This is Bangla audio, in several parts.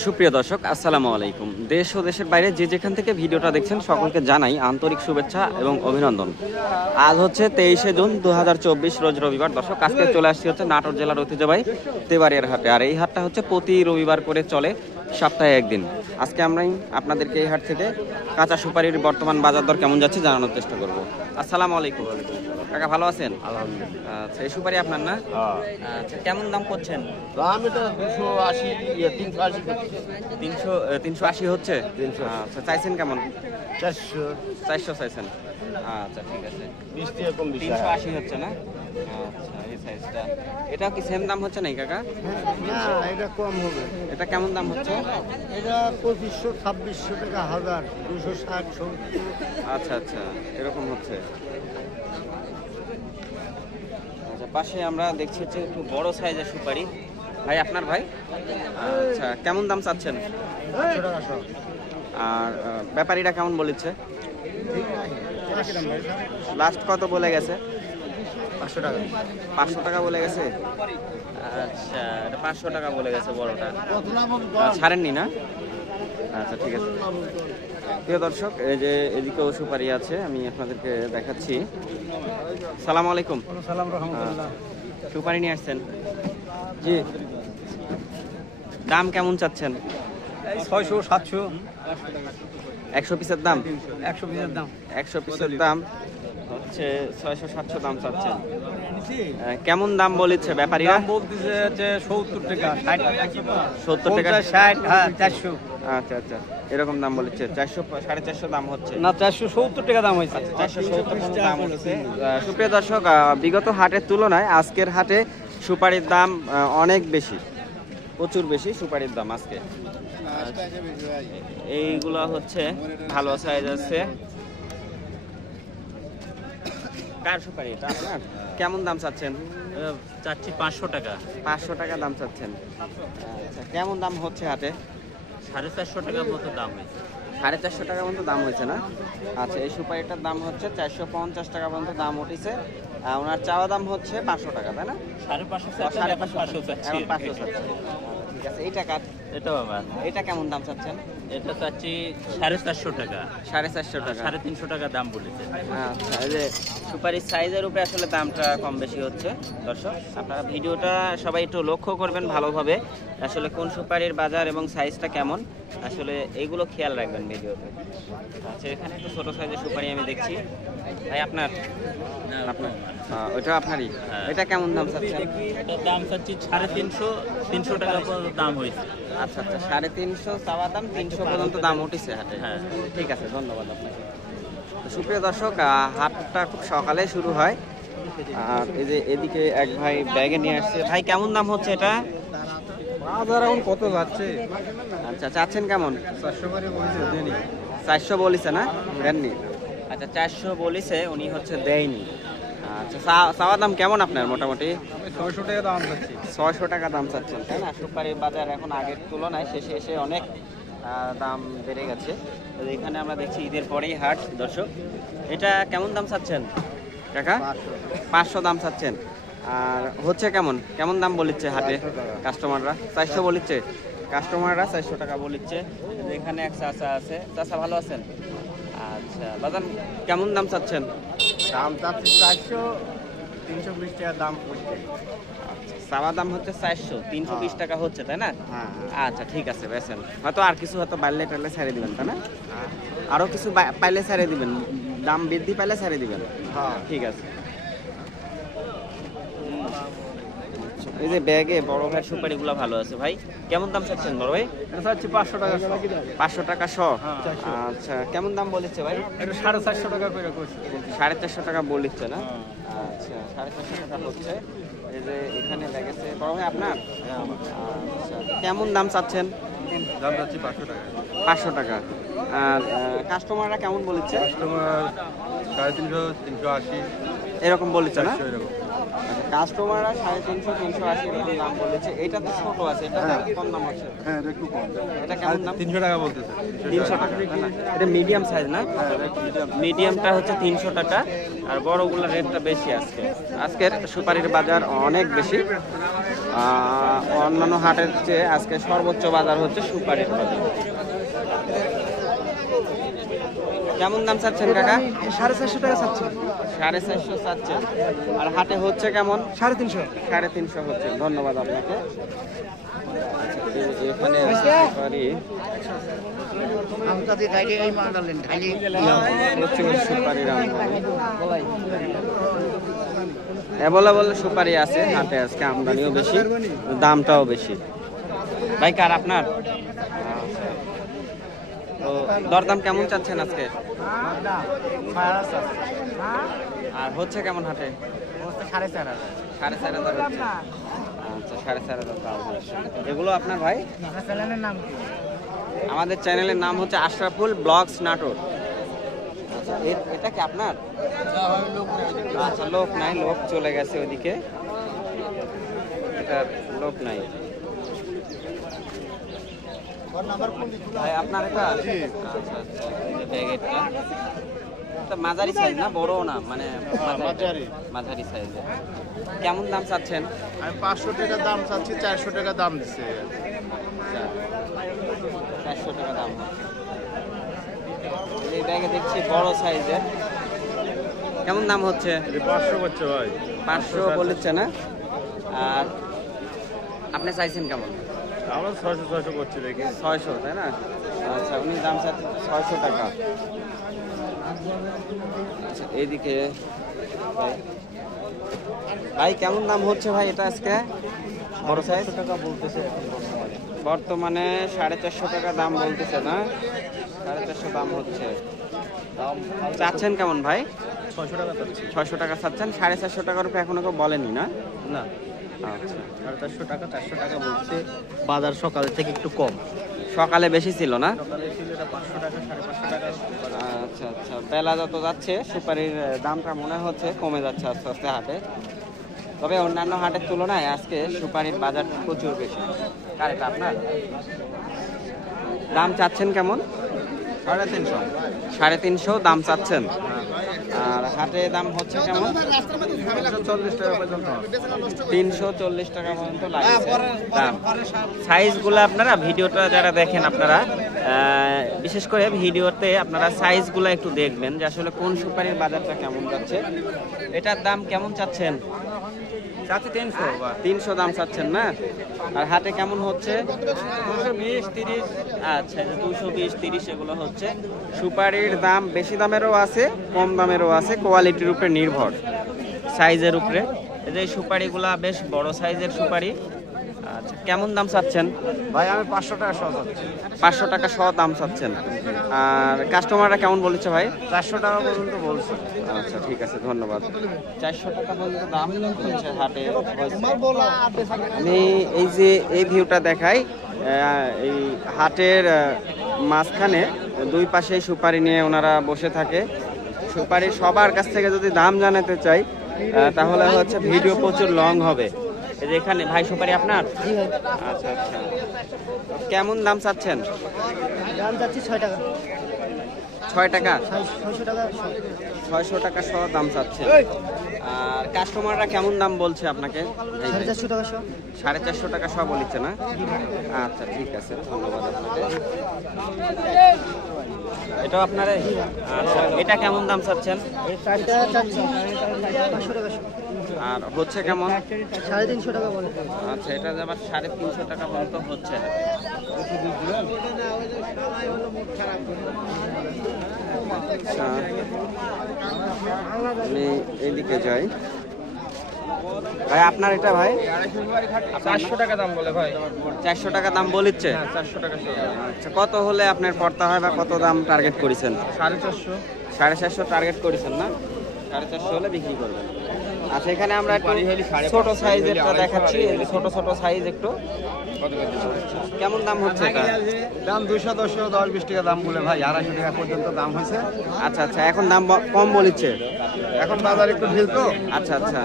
সুপ্রিয় দর্শক, আসসালামু আলাইকুম। দেশ ও দেশের বাইরে যে যেখান থেকে ভিডিওটা দেখছেন, সকলকে জানাই আন্তরিক শুভেচ্ছা এবং অভিনন্দন। আজ হচ্ছে তেইশে জুন দু হাজার চব্বিশ, রোজ রবিবার। দর্শক, আজকে চলে আসছি হচ্ছে নাটোর জেলার ঐতিহ্যবাহী তেবাড়িয়ার হাটে। আর এই হাটটা হচ্ছে প্রতি রবিবার করে চলে, সপ্তাহে একদিন। আজকে আমরাই আপনাদেরকে এই হাট থেকে কাঁচা সুপারির বর্তমান বাজার দর কেমন যাচ্ছে জানানোর চেষ্টা করব। আসসালামু আলাইকুম। কাকা ভালো আছেন? আচ্ছা এই সুপারি আপনার না? আচ্ছা কেমন দাম করছেন? দাম এটা দুশো আশি ইয়ে, তিনশো আশি তিনশো তিনশো আশি হচ্ছে? 380 আচ্ছা চাইছেন কেমন? চারশো। চারশো চাইছেন। আচ্ছা ঠিক আছে। বিশ কম তিনশো আশি হচ্ছে না? আচ্ছা এই সাইজটা এটা কি সেম দাম হচ্ছে নাকি কাকা? না এটা কম হবে। এটা কেমন দাম হচ্ছে? এটা পঁচিশশো ছাব্বিশশো টাকা হাজার দুশো ষাট আচ্ছা আচ্ছা এরকম হচ্ছে। পাশে আমরা দেখছি হচ্ছে একটু বড় সাইজের সুপারি। ভাই আপনার ভাই? আচ্ছা কেমন দাম চাচ্ছেন? আর আহ, ব্যাপারীরা কেমন বলেছে? লাস্ট কত বলে গেছে? পাঁচশো টাকা। পাঁচশো টাকা বলে গেছে? আচ্ছা এটা পাঁচশো টাকা বলে গেছে বড়টা। ছাড়েননি না? আচ্ছা ঠিক আছে। প্রিয় দর্শক এই যে এদিকেও সুপারি আছে আমি আপনাদেরকে দেখাচ্ছি। সালাম আলাইকুম। সালাম রহমতুল্লাহ। সুপারি নিয়ে আসছেন? জি। দাম কেমন চাচ্ছেন? ছয়শো সাতশো। একশো পিসের দাম? একশো পিসের দাম। একশো পিসের দাম। হচ্ছে ছয়শো সাতশো দাম চাচ্ছেন। কেমন দাম বলেছে ব্যাপারীরা? বলতেছে যে সত্তর টাকা। সত্তর টাকা? ষাট হ্যাঁ চারশো। আচ্ছা আচ্ছা। এরকম দাম বলেছে। চারশো সাড়ে চারশো দাম হচ্ছে। না চারশো সত্তর টাকা দাম হয়েছে। চারশো সত্তর দাম হচ্ছে। সুপ্রিয় দর্শক বিগত হাটের তুলনায় আজকের হাটে সুপারির দাম অনেক বেশি। প্রচুর বেশি সুপারির দাম আজকে। এইগুলো হচ্ছে ভালো সাইজ আছে। কার সুপারি এটা আপনার কেমন দাম চাচ্ছেন? চাচ্ছি পাঁচশো টাকা। পাঁচশো টাকা দাম চাচ্ছেন। আচ্ছা কেমন দাম হচ্ছে হাটে? সাড়ে চারশো টাকার মতো দাম হয়েছে। সাড়ে চারশো টাকা পর্যন্ত দাম হয়েছে না? আচ্ছা এই সুপারিটার দাম হচ্ছে চারশো পঞ্চাশ টাকা পর্যন্ত দাম উঠেছে। আর ওনার চাওয়া দাম হচ্ছে পাঁচশো টাকা তাই না? সাড়ে পাঁচশো সাড়ে পাঁচশো পাঁচশো চাচ্ছি ঠিক আছে এইটা কাট। এটাও আমার এটা কেমন দাম চাচ্ছেন? এটা চাচ্ছি সাড়ে চারশো টাকা। সাড়ে চারশো টাকা? সাড়ে তিনশো টাকা দাম বলেছে। আচ্ছা এই যে সুপারির সাইজের উপরে আসলে দামটা কম বেশি হচ্ছে দর্শক। আপনারা ভিডিওটা সবাই একটু লক্ষ্য করবেন ভালোভাবে আসলে কোন সুপারির বাজার এবং সাইজটা কেমন আসলে এইগুলো খেয়াল রাখবেন ভিডিওতে। আচ্ছা এখানে একটু ছোট সাইজের সুপারি আমি দেখছি। ভাই আপনার? আপনার? ওইটা আপনারই? হ্যাঁ। এটা কেমন দাম চাচ্ছেন? দাম চাচ্ছি সাড়ে তিনশো তিনশো টাকা দাম হয়েছে। আচ্ছা আচ্ছা সাড়ে তিনশো চাওয়া দাম তিনশো পর্যন্ত দাম উঠেছে হাটে। হ্যাঁ। ঠিক আছে ধন্যবাদ আপনাকে। সুপ্রিয় দর্শক হাটটা খুব সকালে শুরু হয়। আর এই যে এদিকে এক ভাই ব্যাগে নিয়ে আসছে। ভাই কেমন দাম হচ্ছে এটা? বাজার এখন কত যাচ্ছে? আচ্ছা চাচ্ছেন কেমন? চারশো বলিছে না? দেননি? আচ্ছা চারশো বলিছে উনি হচ্ছে দেয়নি। আচ্ছা চাওয়া দাম কেমন আপনার মোটামুটি? ছয়শো টাকা দাম চাচ্ছি। ছয়শো টাকা দাম চাচ্ছেন তাই না? সুপারির বাজার এখন আগের তুলনায় শেষে এসে অনেক দাম বেড়ে গেছে। তো এখানে আমরা দেখছি ঈদের পরেই হাট দর্শক। এটা কেমন দাম চাচ্ছেন? কাকা? পাঁচশো দাম চাচ্ছেন। আর হচ্ছে কেমন? কেমন দাম বলিচ্ছে হাটে কাস্টমাররা? চারশো। বলিচ্ছে? কাস্টমাররা চারশো টাকা বলিচ্ছে। এখানে এক চাচা আছে। চাচা ভালো আছেন? আচ্ছা বাজান কেমন দাম চাচ্ছেন? দাম চাচ্ছি চারশো তিনশো বিশ টাকা দাম পড়ছে। চাওয়া দাম হচ্ছে চারশো তিনশো বিশ টাকা হচ্ছে তাই না? হ্যাঁ আচ্ছা ঠিক আছে বেছেন হয়তো আর কিছু হয়তো বাড়লে টাড়লে ছাড়িয়ে দিবেন তাই না? আরও কিছু পাইলে ছাড়িয়ে দিবেন দাম বৃদ্ধি পাইলে ছাড়িয়ে দিবেন। হ্যাঁ। ঠিক আছে। এই যে ব্যাগে বড় ভাই সুপারিগুলো ভালো আছে ভাই। কেমন দাম চাচ্ছেন বড় ভাই? এটা চাচ্ছি পাঁচশো টাকা পাঁচশো টাকা শ? হ্যাঁ। আচ্ছা কেমন দাম বলেছে ভাই? এটা সাড়ে চারশো টাকা করে সাড়ে চারশো টাকা বলিচ্ছে না? আচ্ছা সাড়ে চারশো টাকা হচ্ছে। এই যে এখানে লেগেছে বড় ভাই আপনার? আচ্ছা কেমন দাম চাচ্ছেন? দাম চাচ্ছি পাঁচশো টাকা। পাঁচশো টাকা। আর কাস্টমাররা কেমন বলেছে? কাস্টমার সাড়ে তিনশো তিনশো আশি। এরকম বলেছে না? এরকম। কাস্টমাররা সাড়ে তিনশো তিনশো আশি এরকম দাম বলেছে। এটা তো ছোট আছে এটা কম দাম আছে হ্যাঁ একটু কম। এটা কেমন দাম? তিনশো টাকা বলতেছে। তিনশো টাকা এটা মিডিয়াম সাইজ না? মিডিয়ামটা হচ্ছে তিনশো টাকা আর বড়গুলোর রেটটা বেশি আজকে। আজকের সুপারির বাজার অনেক বেশি। অন্যান্য হাটের চেয়ে আজকে সর্বোচ্চ বাজার হচ্ছে সুপারির বাজার। কেমন দাম চাচ্ছেন কাকা? সাড়ে চারশো টাকা চাচ্ছি। সাড়ে চারশো চাচ্ছেন। আর হাটে হচ্ছে কেমন? সাড়ে তিনশো। সাড়ে তিনশো হচ্ছে। ধন্যবাদ আপনাকে। আচ্ছা, এখানে আছে সুপারি অ্যাভেলেবল আছে হাটে আজকে আমদানিও বেশি দামটাও বেশি। ভাই কার আপনার? আচ্ছা। দরদাম কেমন চাচ্ছেন আজকে? আর হচ্ছে কেমন হাটে? সাড়ে চার হাজার সাড়ে চার হাজার আচ্ছা সাড়ে চার হাজার এগুলো আপনার ভাই? আমাদের চ্যানেলের নাম হচ্ছে আশরাফুল ব্লগস নাটোর। আচ্ছা এটা কি আপনার? আচ্ছা লোক নাই, লোক চলে গেছে ওদিকে এটা লোক নাই। আপনার এটা? আচ্ছা আচ্ছা এটা এটা মাঝারি সাইজ না বড় না? মানে মাঝারি। মাঝারি। সাইজে কেমন দাম চাচ্ছেন? আমি পাঁচশো টাকা দাম চাচ্ছি চারশো টাকা দাম দিচ্ছে আচ্ছা চারশো টাকা দাম। হচ্ছে এই ব্যাগে দেখছি বড় সাইজের কেমন দাম হচ্ছে? পাঁচশো করছে ভাই। পাঁচশো বলেছে না? আর আপনি চাইছেন কেমন? আমরা ছয়শো ছয়শো করছি দেখি। ছয়শো তাই না? আচ্ছা উনি দাম চাচ্ছেন ছয়শো টাকা। আচ্ছা এইদিকে ভাই। কেমন দাম হচ্ছে ভাই এটা আজকে? বড় সাইজ টাকা বলতেছে বর্তমানে। সাড়ে চারশো টাকা দাম বলতেছে না? সাড়ে চারশো দাম হচ্ছে। চাচ্ছেন কেমন ভাই? ছয়শো টাকা ছয়শো টাকা চাচ্ছেন? সাড়ে চারশো টাকার উপরে এখনও কেউ বলেনি না? না। আচ্ছা। সাড়ে চারশো টাকা চারশো টাকা বলছে। বাজার সকালের থেকে একটু কম। সকালে বেশি ছিল না? সকালে ছিল এটা পাঁচশো টাকা সাড়ে পাঁচশো টাকা। আচ্ছা আচ্ছা। বেলা যত যাচ্ছে সুপারির দামটা মনে হচ্ছে কমে যাচ্ছে আস্তে আস্তে হাটে। তবে অন্যান্য হাটের তুলনায় আজকে সুপারির বাজার প্রচুর বেশি। কার এটা আপনার? দাম চাচ্ছেন কেমন? সাড়ে তিনশো। সাড়ে তিনশো দাম চাচ্ছেন? আর হাটে দাম হচ্ছে কেমন? চল্লিশ টাকা পর্যন্ত। তিনশো চল্লিশ টাকা পর্যন্ত লাগছে। দাম। সাইজগুলো আপনারা ভিডিওটা যারা দেখেন আপনারা বিশেষ করে ভিডিওতে আপনারা সাইজগুলো একটু দেখবেন যে আসলে কোন সুপারির বাজারটা কেমন যাচ্ছে। এটার দাম কেমন চাচ্ছেন? চাচ্ছি তিনশো তিনশো দাম চাচ্ছেন না? আর হাটে কেমন হচ্ছে? দুশো বিশ তিরিশ। আচ্ছা দুশো বিশ তিরিশ এগুলো হচ্ছে। সুপারির দাম বেশি দামেরও আছে কম দামেরও আছে কোয়ালিটির উপরে নির্ভর। সাইজের উপরে। এই যে সুপারিগুলা বেশ বড় সাইজের সুপারি। কেমন দাম চাচ্ছেন? ভাই আমি পাঁচশো টাকা সহ চাচ্ছি। পাঁচশো টাকা সহ দাম চাচ্ছেন। আর কাস্টমাররা কেমন বলেছে ভাই? চারশো টাকা পর্যন্ত বলছে। আচ্ছা ঠিক আছে ধন্যবাদ। চারশো টাকা পর্যন্ত দাম হাটে আমি এই যে এই ভিউটা দেখাই এই হাটের মাঝখানে দুই পাশে সুপারি নিয়ে ওনারা বসে থাকে। সুপারি সবার কাছ থেকে যদি দাম জানাতে চাই তাহলে হচ্ছে ভিডিও প্রচুর লং হবে। যে এখানে ভাই সুপারি আপনার? আচ্ছা আচ্ছা। কেমন দাম চাচ্ছেন? দাম যাচ্ছি ছয় টাকা। ছয় টাকা? ছয়শো টাকা সহ দাম চাচ্ছে আর কাস্টমাররা কেমন দাম বলছে আপনাকে? সাড়ে চারশো টাকা সহ সাড়ে চারশো টাকা সহ বলিচ্ছে না? আচ্ছা ঠিক আছে ধন্যবাদ আপনাকে। এটাও আপনার? আচ্ছা এটা কেমন দাম চাচ্ছেন? আর হচ্ছে কেমন? সাড়ে তিনশো টাকা বলে। আচ্ছা এটা আবার সাড়ে তিনশো টাকা পর্যন্ত হচ্ছে আচ্ছা আমি এইদিকে যাই। ভাই আপনার এটা ভাই? চারশো টাকা দাম বলে ভাই। চারশো টাকা দাম বলিচ্ছে? চারশো টাকা আচ্ছা কত হলে আপনার পড়তে হয় বা কত দাম টার্গেট করেছেন? সাড়ে চারশো। সাড়ে চারশো টার্গেট করেছেন না? সাড়ে চারশো। হলে বিক্রি করবেন। আচ্ছা এখানে আমরা একটু ছোট সাইজেরটা দেখাচ্ছি ছোট ছোট সাইজ একটু। কেমন দাম হচ্ছে এটা? দাম দুশো দশ দশ বিশ টাকা দাম বলে ভাই আড়াইশো টাকা পর্যন্ত দাম হয়েছে। আচ্ছা আচ্ছা এখন দাম ব- কম বলিচ্ছে? এখন বাজার একটু ঢিল তো। আচ্ছা আচ্ছা।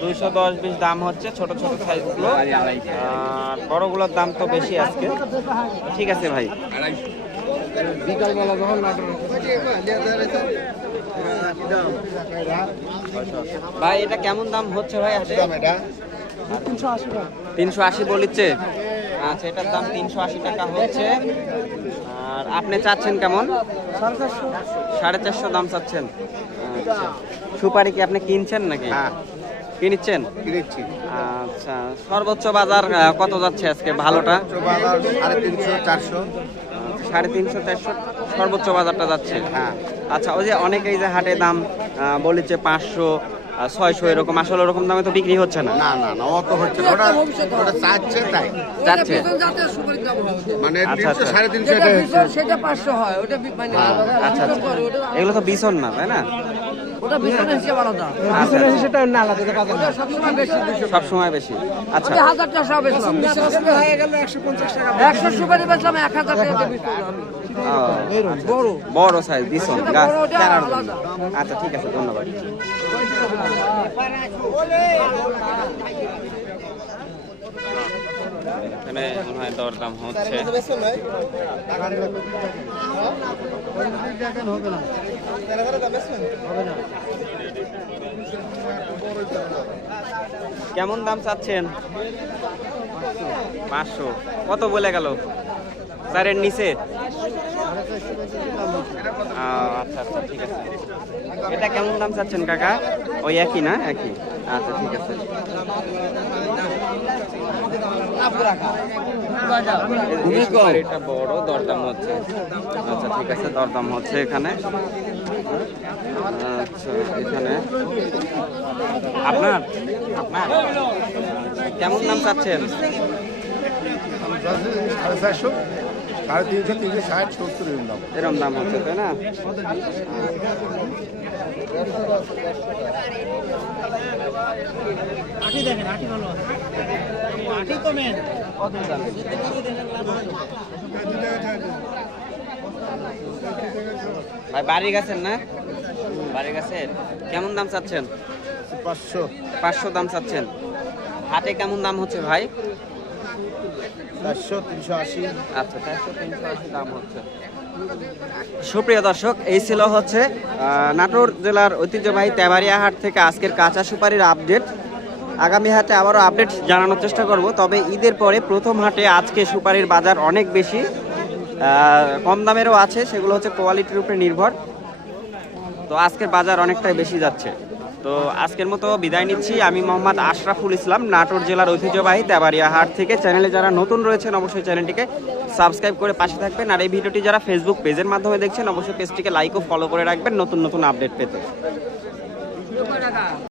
দুইশো দশ বিশ দাম হচ্ছে ছোট ছোট সাইজগুলো আর বড়গুলোর দাম তো বেশি আজকে। ঠিক আছে ভাই। বিকালবেলা যখন ভাই এটা কেমন দাম হচ্ছে ভাই হাটে তিনশো আশি বলিচ্ছে। আচ্ছা এটার দাম তিনশো আশি টাকা হচ্ছে। আর আপনি চাচ্ছেন কেমন? সাড়ে চারশো দাম চাচ্ছেন। আচ্ছা সুপারি কি আপনি কিনছেন নাকি? হ্যাঁ। কিনছেন আচ্ছা সর্বোচ্চ বাজার কত যাচ্ছে আজকে ভালোটা? বাজার সাড়ে তিনশো চারশো। সাড়ে তিনশো চারশো সর্বোচ্চ বাজারটা যাচ্ছে। হ্যাঁ। আচ্ছা ওই যে অনেকেই যে হাটে দাম বলেছে পাঁচশো ছয়শো এরকম আসলে ওরকম দামে তো বিক্রি হচ্ছে না। না না না অত হচ্ছে না। ওটা ওটা চাচ্ছে তাই। যাচ্ছে মানে আচ্ছা, তিনশো আচ্ছা। সাড়ে তিনশো সেটা পাঁচশো হয়। ওটা মানে আচ্ছা আচ্ছা। এগুলো তো বিছন না তাই না? আচ্ছা ওটা সবসময় বেশি সব সময় বেশি। আচ্ছা। বড়। বড় সাইজ। আলাদা। আচ্ছা ঠিক আছে ধন্যবাদ। এখানে মনে হয় দরদাম হচ্ছে। কেমন দাম চাচ্ছেন? পাঁচশো। কত বলে গেল? চারের নিচে? আচ্ছা আচ্ছা ঠিক আছে। এটা কেমন দাম চাচ্ছেন কাকা? ওই একই না? একই? আচ্ছা ঠিক আছে। বড় দরদাম হচ্ছে। আচ্ছা ঠিক আছে দরদাম হচ্ছে এখানে। আচ্ছা এখানে। আপনার? আপনার? কেমন দাম চাচ্ছেন? সাড়ে তিনশো তিনশো ষাট সত্তর এরকম দাম। এরকম দাম হচ্ছে তাই না? ভাই বাড়ি গেছেন না? বাড়ি গেছেন? কেমন দাম চাচ্ছেন? পাঁচশো। পাঁচশো দাম চাচ্ছেন। হাটে কেমন দাম হচ্ছে ভাই? আচ্ছা সুপ্রিয় দর্শক, এই ছিল হচ্ছে নাটোর জেলার ঐতিহ্যবাহী তেবারিয়া হাট থেকে আজকের কাঁচা সুপারির আপডেট। আগামী হাটে আবারও আপডেট জানানোর চেষ্টা করব, তবে ঈদের পরে প্রথম হাটে আজকে সুপারির বাজার অনেক বেশি কম দামেরও আছে, সেগুলো হচ্ছে কোয়ালিটির উপরে নির্ভর। তো আজকের বাজার অনেকটাই বেশি যাচ্ছে। তো আজকের মতো বিদায় নিচ্ছি। আমি মোহাম্মদ আশরাফুল ইসলাম, নাটোর জেলার ঐতিহ্যবাহী তেবারিয়া হাট থেকে। চ্যানেলে যারা নতুন রয়েছেন, অবশ্যই চ্যানেলটিকে সাবস্ক্রাইব করে পাশে থাকবেন। আর এই ভিডিওটি যারা ফেসবুক পেজের মাধ্যমে দেখছেন, অবশ্যই পেজটিকে লাইক ও ফলো করে রাখবেন নতুন নতুন আপডেট পেতে।